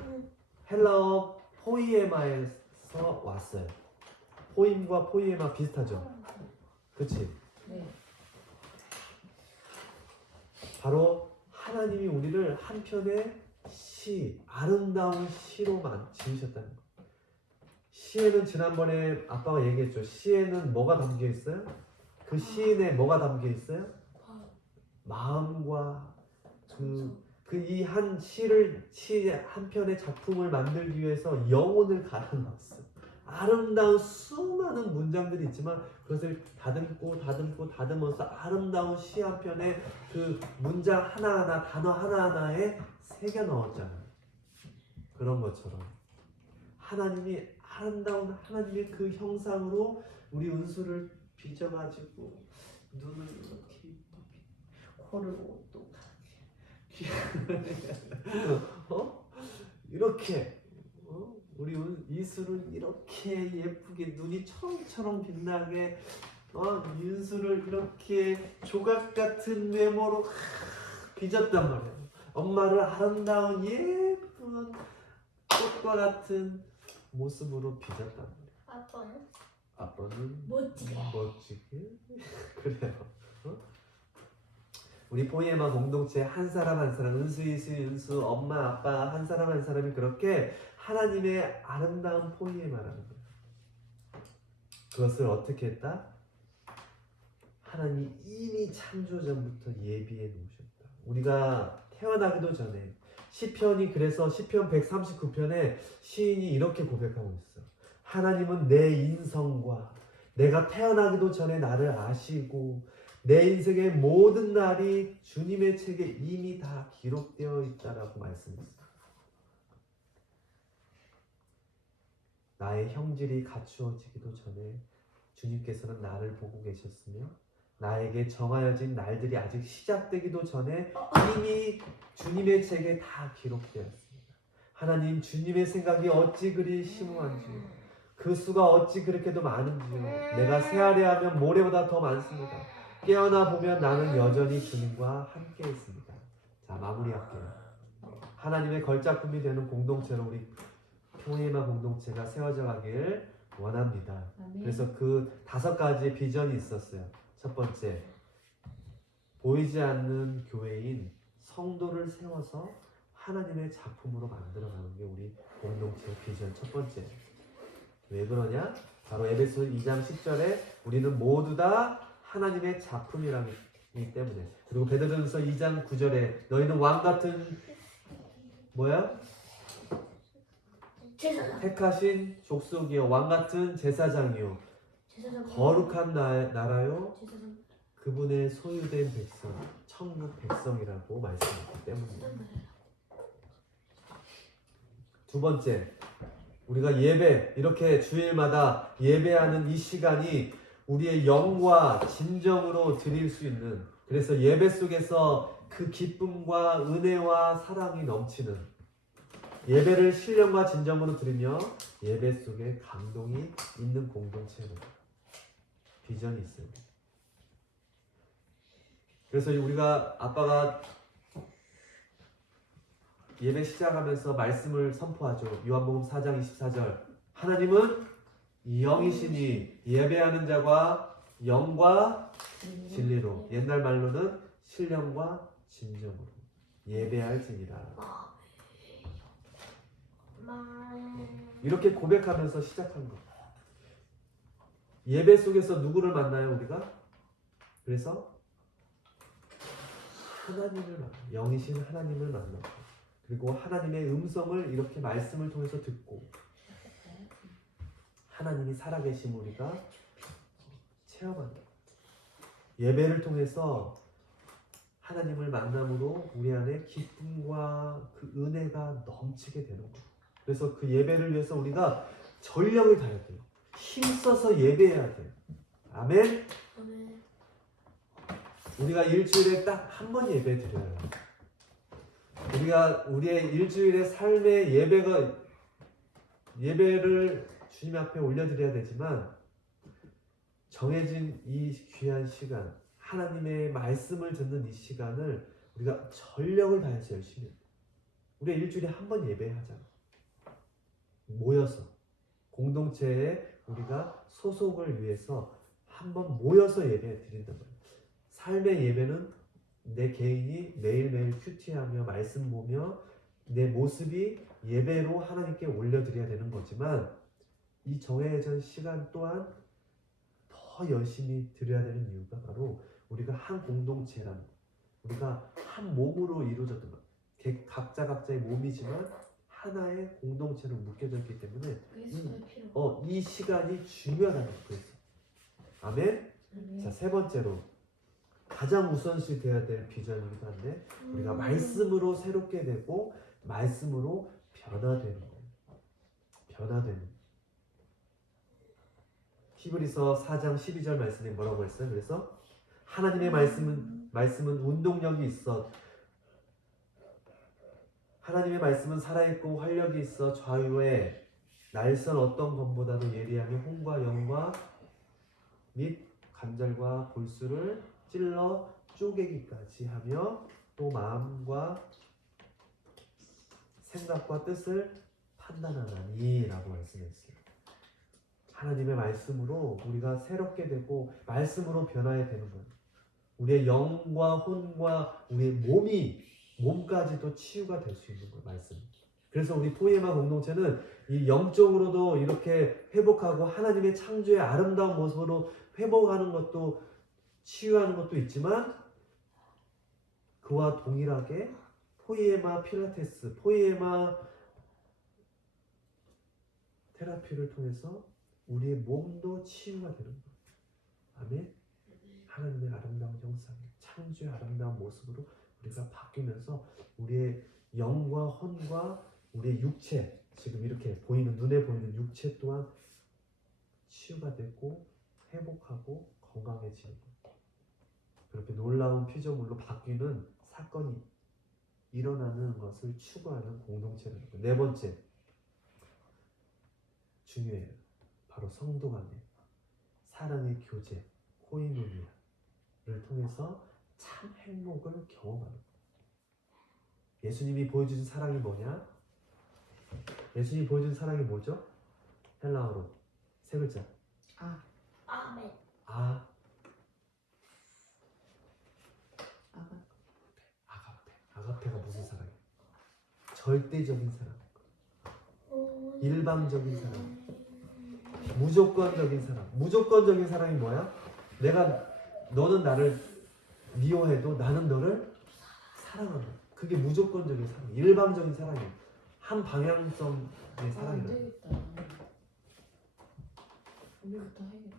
헬라어 포이에마에서 왔어요. 포임과 포이에마 비슷하죠? 그치? 네. 바로 하나님이 우리를 한 편의 시, 아름다운 시로만 지으셨다는 거예요. 시에는 지난번에 아빠가 얘기했죠. 시에는 뭐가 담겨 있어요? 그 시인에 뭐가 담겨 있어요? 마음과 이 한 시 한 편의 작품을 만들기 위해서 영혼을 갈아 넣었어요. 아름다운 수많은 문장들이 있지만 그것을 다듬어서 아름다운 시 한 편에 그 문장 하나하나, 단어 하나하나에 새겨 넣었잖아요. 그런 것처럼 하나님이 아름다운 하나님의 그 형상으로 우리 은수를 빚어가지고 눈을 이렇게 코를 이렇게 우리 이수를 이렇게 예쁘게 눈이 처음처럼 빛나게 윤수를 이렇게 조각 같은 외모로 빚었단 말이에요. 엄마를 아름다운 예쁜 꽃과 같은 모습으로 빚었단 말이에요. 아빠는? 아빠는 멋지게. 그래요. 어? 우리 포이에마 공동체 한 사람 한 사람, 은수, 이수, 윤수, 엄마, 아빠 한 사람 한 사람이 그렇게 하나님의 아름다운 포이에마라는 거예요. 그것을 어떻게 했다? 하나님이 이미 창조 전부터 예비해 놓으셨다. 우리가 태어나기도 전에 시편이 그래서 시편 139편에 시인이 이렇게 고백하고 있어. 하나님은 내 인성과 내가 태어나기도 전에 나를 아시고 내 인생의 모든 날이 주님의 책에 이미 다 기록되어 있다라고 말씀했어요. 나의 형질이 갖추어지기도 전에 주님께서는 나를 보고 계셨으며 나에게 정하여진 날들이 아직 시작되기도 전에 이미 주님의 책에 다 기록되었습니다. 하나님, 주님의 생각이 어찌 그리 심오한지요, 그 수가 어찌 그렇게도 많은지요. 내가 세하려 하면 모래보다 더 많습니다. 깨어나 보면 나는 여전히 주님과 함께 있습니다. 자, 마무리할게요. 하나님의 걸작품이 되는 공동체로 우리 포이에마 공동체가 세워져 가길 원합니다. 아멘. 그래서 그 5가지의 비전이 있었어요. 첫 번째, 보이지 않는 교회인 성도를 세워서 하나님의 작품으로 만들어가는 게 우리 공동체의 비전 첫 번째. 왜 그러냐? 바로 에베소 2장 10절에 우리는 모두 다 하나님의 작품이라기 때문에. 그리고 베드로전서 2장 9절에 너희는 왕같은 뭐야? 제사장. 택하신 족속이요 왕같은 제사장이요 제사장. 거룩한 나라요 제사장. 그분의 소유된 백성, 천국 백성이라고 말씀했기 때문입니다. 두 번째, 우리가 예배, 이렇게 주일마다 예배하는 이 시간이 우리의 영과 진정으로 드릴 수 있는, 그래서 예배 속에서 그 기쁨과 은혜와 사랑이 넘치는, 예배를 신령과 진정으로 드리며 예배 속에 감동이 있는 공동체로 비전이 있습니다. 그래서 우리가 아빠가 예배 시작하면서 말씀을 선포하죠. 요한복음 4장 24절. 하나님은 영이시니 예배하는 자가 영과 진리로, 옛날 말로는 신령과 진정으로 예배할지니라. 이렇게 고백하면서 시작한 것. 예배 속에서 누구를 만나요, 우리가? 그래서 하나님을 만나, 영이신 하나님을 만나고, 그리고 하나님의 음성을 이렇게 말씀을 통해서 듣고, 하나님이 살아계신 우리가 체험한다. 예배를 통해서 하나님을 만남으로 우리 안에 기쁨과 그 은혜가 넘치게 되는 거예요. 그래서 그 예배를 위해서 우리가 전력을 다해야 돼요. 힘써서 예배해야 돼요. 아멘? 아멘. 우리가 일주일에 딱 한 번 예배 드려요. 우리가 우리의 일주일의 삶의 예배를 주님 앞에 올려드려야 되지만, 정해진 이 귀한 시간, 하나님의 말씀을 듣는 이 시간을 우리가 전력을 다해서 열심히 해요. 우리가 일주일에 한 번 예배하잖아. 모여서 공동체에 우리가 소속을 위해서 한 번 모여서 예배 드린단 말이에요. 삶의 예배는 내 개인이 매일매일 큐티하며 말씀 보며 내 모습이 예배로 하나님께 올려드려야 되는 거지만, 이 정해진 시간 또한 더 열심히 드려야 되는 이유가 바로 우리가 한 공동체라는 거예요. 우리가 한 몸으로 이루어졌던 것. 각자의 몸이지만 하나의 공동체로 묶여져 있기 때문에 이 시간이 중요하다는 거예요. 아멘? 자, 세 번째로 가장 우선시 되어야 될 비전이기도 한데, 우리가 말씀으로 새롭게 되고 말씀으로 변화되는 거예요. 변화되는. 히브리서 4장 12절 말씀에 뭐라고 했어요? 그래서 하나님의 말씀은 운동력이 있어, 하나님의 말씀은 살아있고 활력이 있어 좌우에 날선 어떤 검보다도 예리하며 혼과 영과 및 관절과 골수를 찔러 쪼개기까지 하며 또 마음과 생각과 뜻을 판단하나니 라고 말씀했어요. 하나님의 말씀으로 우리가 새롭게 되고 말씀으로 변화해 되는 거예요. 우리의 영과 혼과 우리의 몸까지도 치유가 될 수 있는 거예요. 말씀. 그래서 우리 포이에마 공동체는 이 영적으로도 이렇게 회복하고 하나님의 창조의 아름다운 모습으로 회복하는 것도 치유하는 것도 있지만 그와 동일하게 포이에마 필라테스, 포이에마 테라피를 통해서 우리의 몸도 치유가 되는 거예요. 아멘. 하나님의 아름다운 형상, 창조의 아름다운 모습으로 우리가 바뀌면서 우리의 영과 혼과 우리의 육체, 지금 이렇게 보이는 눈에 보이는 육체 또한 치유가 되고 회복하고 건강해지는 거예요. 그렇게 놀라운 피조물로 바뀌는 사건이 일어나는 것을 추구하는 공동체라는 거예요. 네 번째 중요해요. 바로 성도 간의 사랑의 교제, 코이노니아를 통해서 참 행복을 경험하는 거예요. 예수님이 보여주신 사랑이 뭐냐? 예수님이 보여준 사랑이 뭐죠? 헬라어로 세 글자. 아멘. 아, 아가페. 아가페가 무슨 사랑이에요? 절대적인 사랑, 일방적인 사랑, 무조건적인 사랑. 무조건적인 사랑이 뭐야? 너는 나를 미워해도 나는 너를 사랑한다. 그게 무조건적인 사랑, 일방적인 사랑이에요. 한 방향성의 안 사랑이다. 되겠다. 우리부터 해야겠다.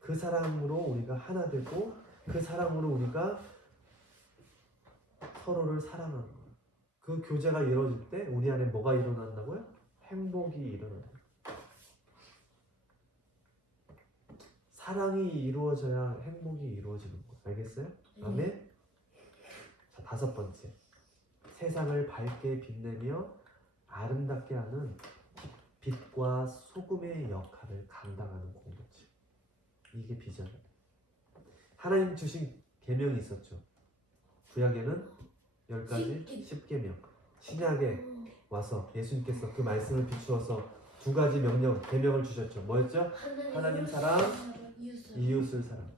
그 사랑으로 우리가 하나 되고 그 사랑으로 우리가 서로를 사랑하는 거예요. 그 교제가 이루어질 때 우리 안에 뭐가 일어난다고요? 행복이 일어나요. 사랑이 이루어져야 행복이 이루어지는 거예요. 알겠어요? 아멘? 자, 다섯 번째. 세상을 밝게 빛내며 아름답게 하는 빛과 소금의 역할을 감당하는 공동체. 이게 비전이에요. 하나님 주신 계명이 있었죠. 구약에는 10가지 10계명. 신약에 와서 예수님께서 그 말씀을 비추어서 2가지 명령, 계명을 주셨죠. 뭐였죠? 하나님 사랑, 이웃을 사랑.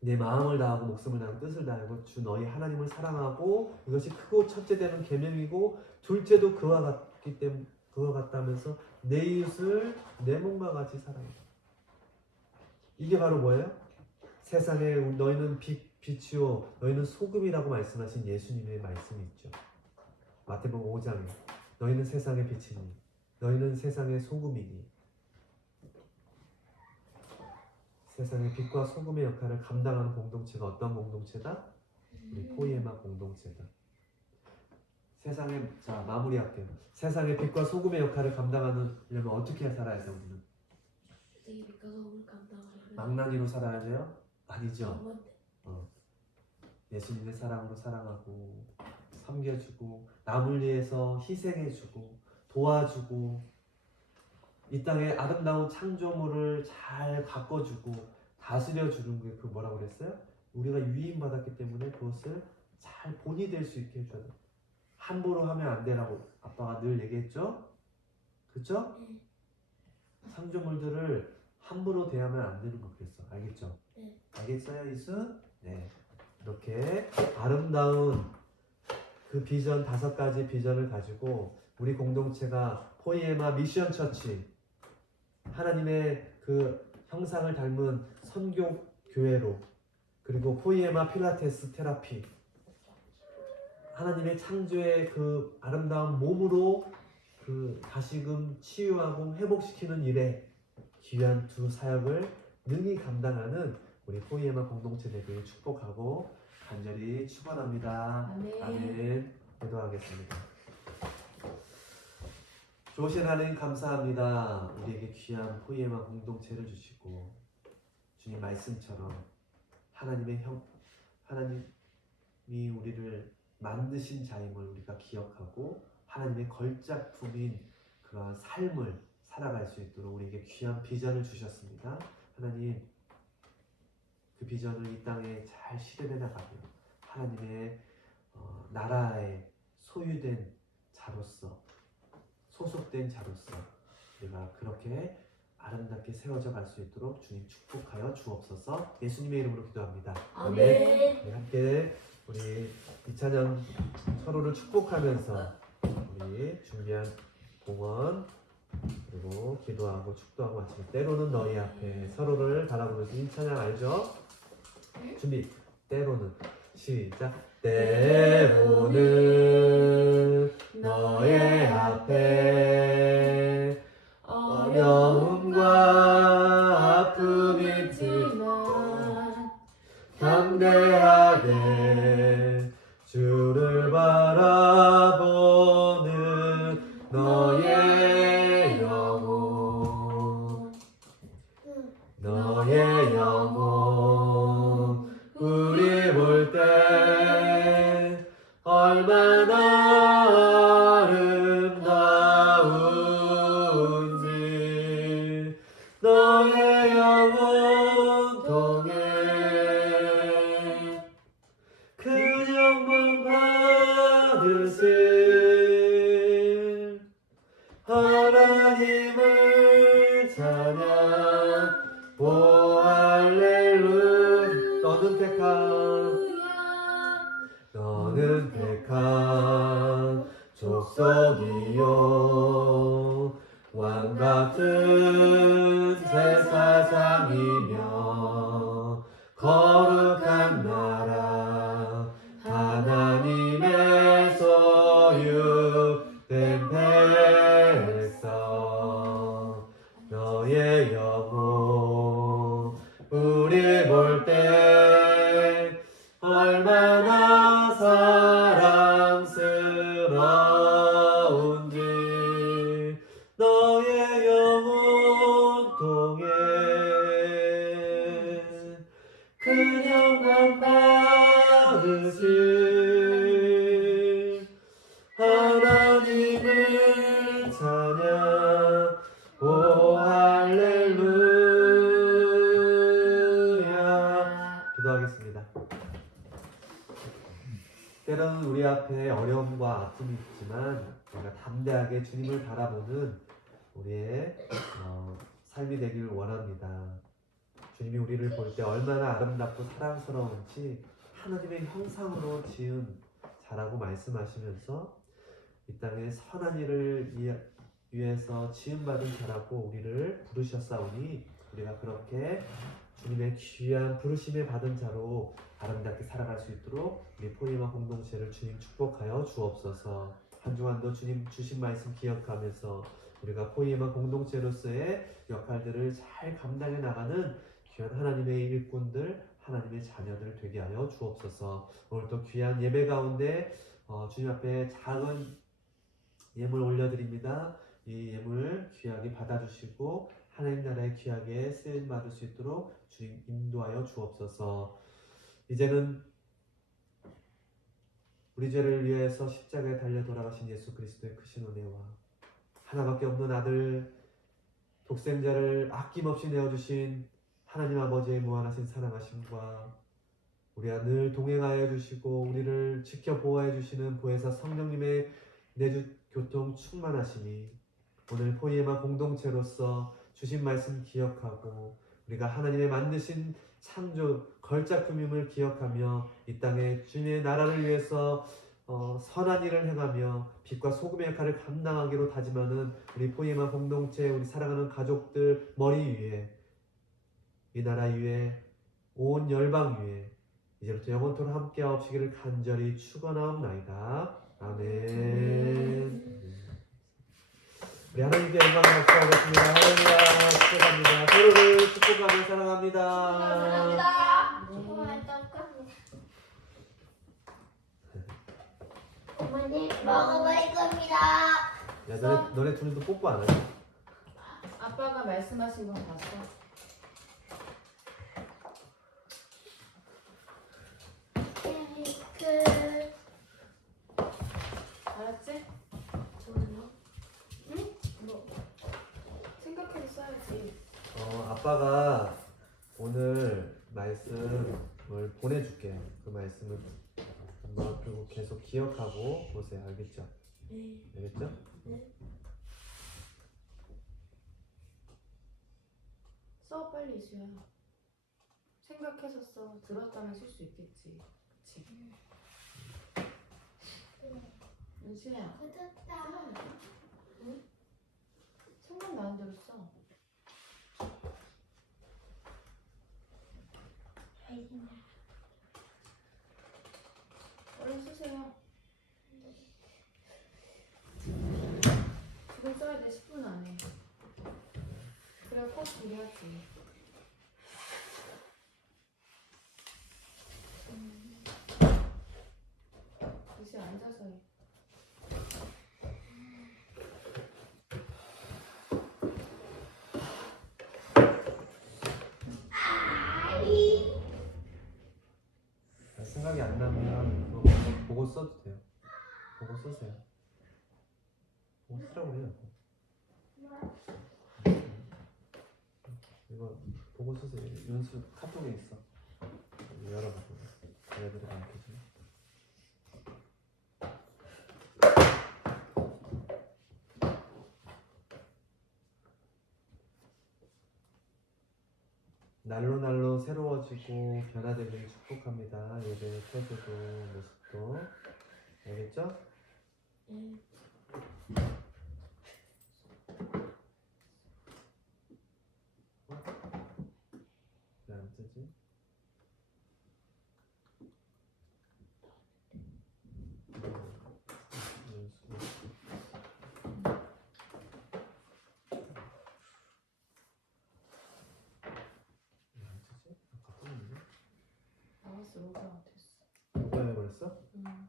내 마음을 다하고 목숨을 다하고 뜻을 다하고 주 너희 하나님을 사랑하고 이것이 크고 첫째 되는 계명이고 둘째도 그와 같다면서 내 이웃을 내 몸과 같이 사랑해. 이게 바로 뭐예요? 세상에 너희는 빛이요 너희는 소금이라고 말씀하신 예수님의 말씀이 있죠. 마태복음 5장에 너희는 세상의 빛이니 너희는 세상의 소금이니. 세상의 빛과 소금의 역할을 감당하는 공동체가 어떤 공동체다? 우리 포이에마 공동체다. 자, 마무리할게요. 세상의 빛과 소금의 역할을 감당하려면 어떻게 살아야 돼요? 우리는 세상의 빛과 소금을 감당하려면 망나니로 살아야 돼요? 아니죠. 뭐, 예수님의 사랑으로 사랑하고 섬겨주고 남을 위해서 희생해주고 도와주고 이 땅의 아름다운 창조물을 잘 가꿔주고 다스려주는 게 그 뭐라고 그랬어요? 우리가 유인받았기 때문에 그것을 잘 본이 될 수 있게 해줘야 돼. 함부로 하면 안 되라고 아빠가 늘 얘기했죠? 그쵸? 창조물들을 함부로 대하면 안 되는 거 그랬어. 알겠죠? 네. 알겠어요, 이순? 네. 이렇게 아름다운 그 비전 5가지 비전을 가지고 우리 공동체가 포이에마 미션 처치 하나님의 그 형상을 닮은 선교 교회로 그리고 포이에마 필라테스 테라피 하나님의 창조의 그 아름다운 몸으로 그 다시금 치유하고 회복시키는 일에 귀한 두 사역을 능히 감당하는 우리 포이에마 공동체 되기를 축복하고 간절히 축원합니다. 아멘. 아멘. 기도하겠습니다. 좋으신 하나님 감사합니다. 우리에게 귀한 포이에마 공동체를 주시고 주님 말씀처럼 하나님이 우리를 만드신 자임을 우리가 기억하고 하나님의 걸작품인 그러한 삶을 살아갈 수 있도록 우리에게 귀한 비전을 주셨습니다. 하나님 그 비전을 이 땅에 잘 실현해 나가며 하나님의 나라의 소유된 자로서, 소속된 자로서 우리가 그렇게 아름답게 세워져 갈 수 있도록 주님 축복하여 주옵소서. 예수님의 이름으로 기도합니다. 아멘. 우리 함께 우리 이 찬양 서로를 축복하면서 우리 준비한 공헌 그리고 기도하고 축도하고 마치면 때로는 너희 앞에 서로를 바라보면서 이 찬양 알죠? 준비. 때로는 시작. 때로는 너의 앞에 어려움과 아픔이 있지만 담대하게 주를 바라보는 너의 영혼, 너의 영혼 우리 볼 때 얼마나 아름다운지 너의 영혼 통해 그냥만 받으실 하나님을 찬양 오 할렐루야. 너는 택한 족속이요 왕같은 제사장이며 거룩한 나라 하나님의 소유된 백성 너의 영혼 우리 볼 때 얼마나 사랑스러운지 너의 영혼 통해 그냥만 받으실 하나님을 찬양 오 할렐루야. 기도하겠습니다. 때로는 우리 앞에 어려움과 아픔이 있지만 우리가 담대하게 주님을 바라보는 우리의 삶이 되기를 원합니다. 주님이 우리를 볼 때 얼마나 아름답고 사랑스러운지 하나님의 형상으로 지은 자라고 말씀하시면서 이 땅에 선한 일을 위해서 지음받은 자라고 우리를 부르셨사오니 우리가 그렇게 주님의 귀한 부르심에 받은 자로 아름답게 살아갈 수 있도록 우리 포리마 공동체를 주님 축복하여 주옵소서. 한 주간도 주님 주신 말씀 기억하면서 우리가 포리마 공동체로서의 역할들을 잘 감당해 나가는 귀한 하나님의 일꾼들, 하나님의 자녀들 되게 하여 주옵소서. 오늘 또 귀한 예배 가운데 주님 앞에 작은 예물 올려드립니다. 이 예물 귀하게 받아주시고 하나님 나라에 귀하게 쓰임받을 수 있도록 주님 인도하여 주옵소서. 이제는 우리 죄를 위해서 십자가에 달려 돌아가신 예수 그리스도의 크신 은혜와 하나밖에 없는 아들 독생자를 아낌없이 내어주신 하나님 아버지의 무한하신 사랑하심과 우리와 늘 동행하여 주시고 우리를 지켜 보호해 주시는 보혜사 성령님의 내주 교통 충만하시니 오늘 포이에마 공동체로서 주신 말씀 기억하고 우리가 하나님의 만드신 창조 걸작품임을 기억하며 이 땅에 주님의 나라를 위해서 선한 일을 행하며 빛과 소금의 역할을 감당하기로 다짐하는 우리 포이에마 공동체 우리 사랑하는 가족들 머리 위에 이 나라 위에 온 열방 위에 이제부터 영원토록 함께하옵시기를 간절히 축원하옵나이다. 아멘. 우리 하나님께 영광 박수하겠습니다. 할렐루야. 축복합니다. 서로를 축복하며 사랑합니다. 어머니 먹어볼 겁니다. 야, 너네 둘도 뽀뽀 안 하냐? 아빠가 말씀하신 건 봤어? 알았지? 좋아요. 응? 뭐 생각해서 써야지. 아빠가 오늘 말씀을 보내줄게. 그 말씀을 그리고 계속 기억하고 보세요. 알겠죠? 네. 알겠죠? 네. 써 빨리 이수야. 생각해서 써. 들었다면 쓸 수 있겠지. 그치? 은수야. 끝났다. 응? 생각나는 대로 써. 얼른 쓰세요. 지금 써야 돼. 10분 안에. 그래 꼭 그래야지. 이제 앉아서 해. 생각이 안 나면 그거 보고 써도 돼요. 보고 쓰세요. 보고 쓰라고 해요. 이거 보고 쓰세요. 윤수 카톡에 있어. 열어봐. 애들이 안 켜지. 날로 날로 새로워지고 변화되길 축복합니다. 예배 태도도 모습도. 알겠죠? 네. 왜 안 뜨지? 나왔어. 로그아웃 됐어. 누가 해버렸어? 응.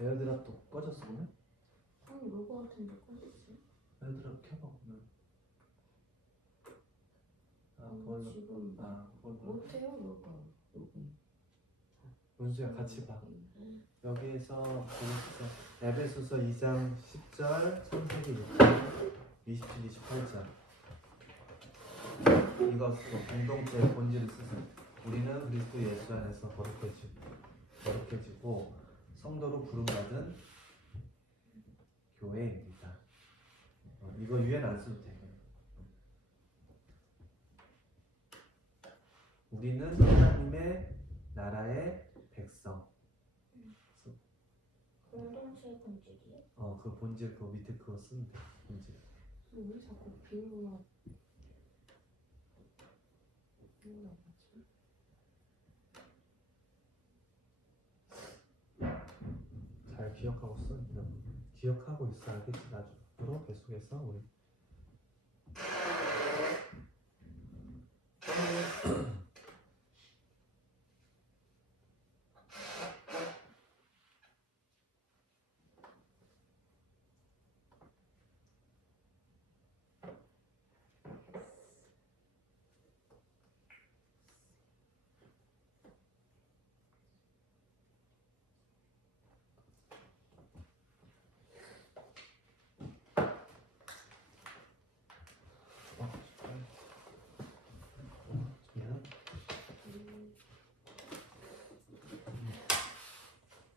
에어드랍 또 꺼졌어 오늘? 아니 로그아웃인데 꺼졌어. 에어드랍 켜봐 오늘. 그걸로. 지금 그걸로. 못해요 로그아웃. 로그인. 은수야 같이 봐. 여기에서 보겠어. 에베소서 2장 10절, 창세기 6장 27, 28절. 이것으로 공동체의 본질을 쓰세요. 우리는 그리스도 예수 안에서 거룩해지고 성도로 부름받은 교회입니다. 이거 유엔 안 써도 돼. 우리는 하나님의 나라의 백성. 공동체 본질이요? 그 본질 그 밑에 그거 쓰면 돼. 본질. 왜 자꾸 비밀번호 뭐지? 잘 기억하고 써. 기억하고 있어. 알겠지? 나중으로 계속해서 우리.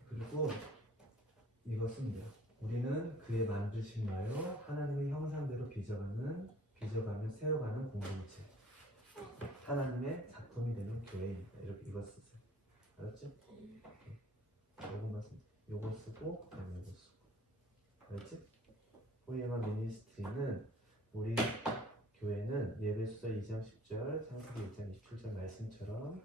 그리고 이것은 우리는 그의 만드심하여 하나님의 형상대로 빚어가며 세워가는 공동체, 하나님의 작품이 되는 교회입니다. 이렇게 이거 쓰세요. 알았지? 요거만 쓰. 요거 쓰고 그다음에 요거 쓰고. 알았지? 호이에마 미니스트리는 우리 교회는 예배소서 2장 10절, 창세기 1장 27절 말씀처럼,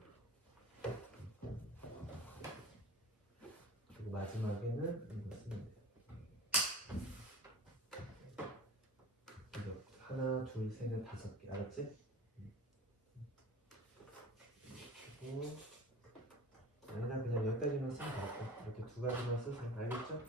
그리고 마지막에는 이거 쓰면 돼요. 이거 하나, 둘, 셋, 넷, 5개. 알았지? 그리고 아니나 그냥 여기까지만 쓰면 되겠다. 이렇게 2가지만 쓰세요. 알겠죠?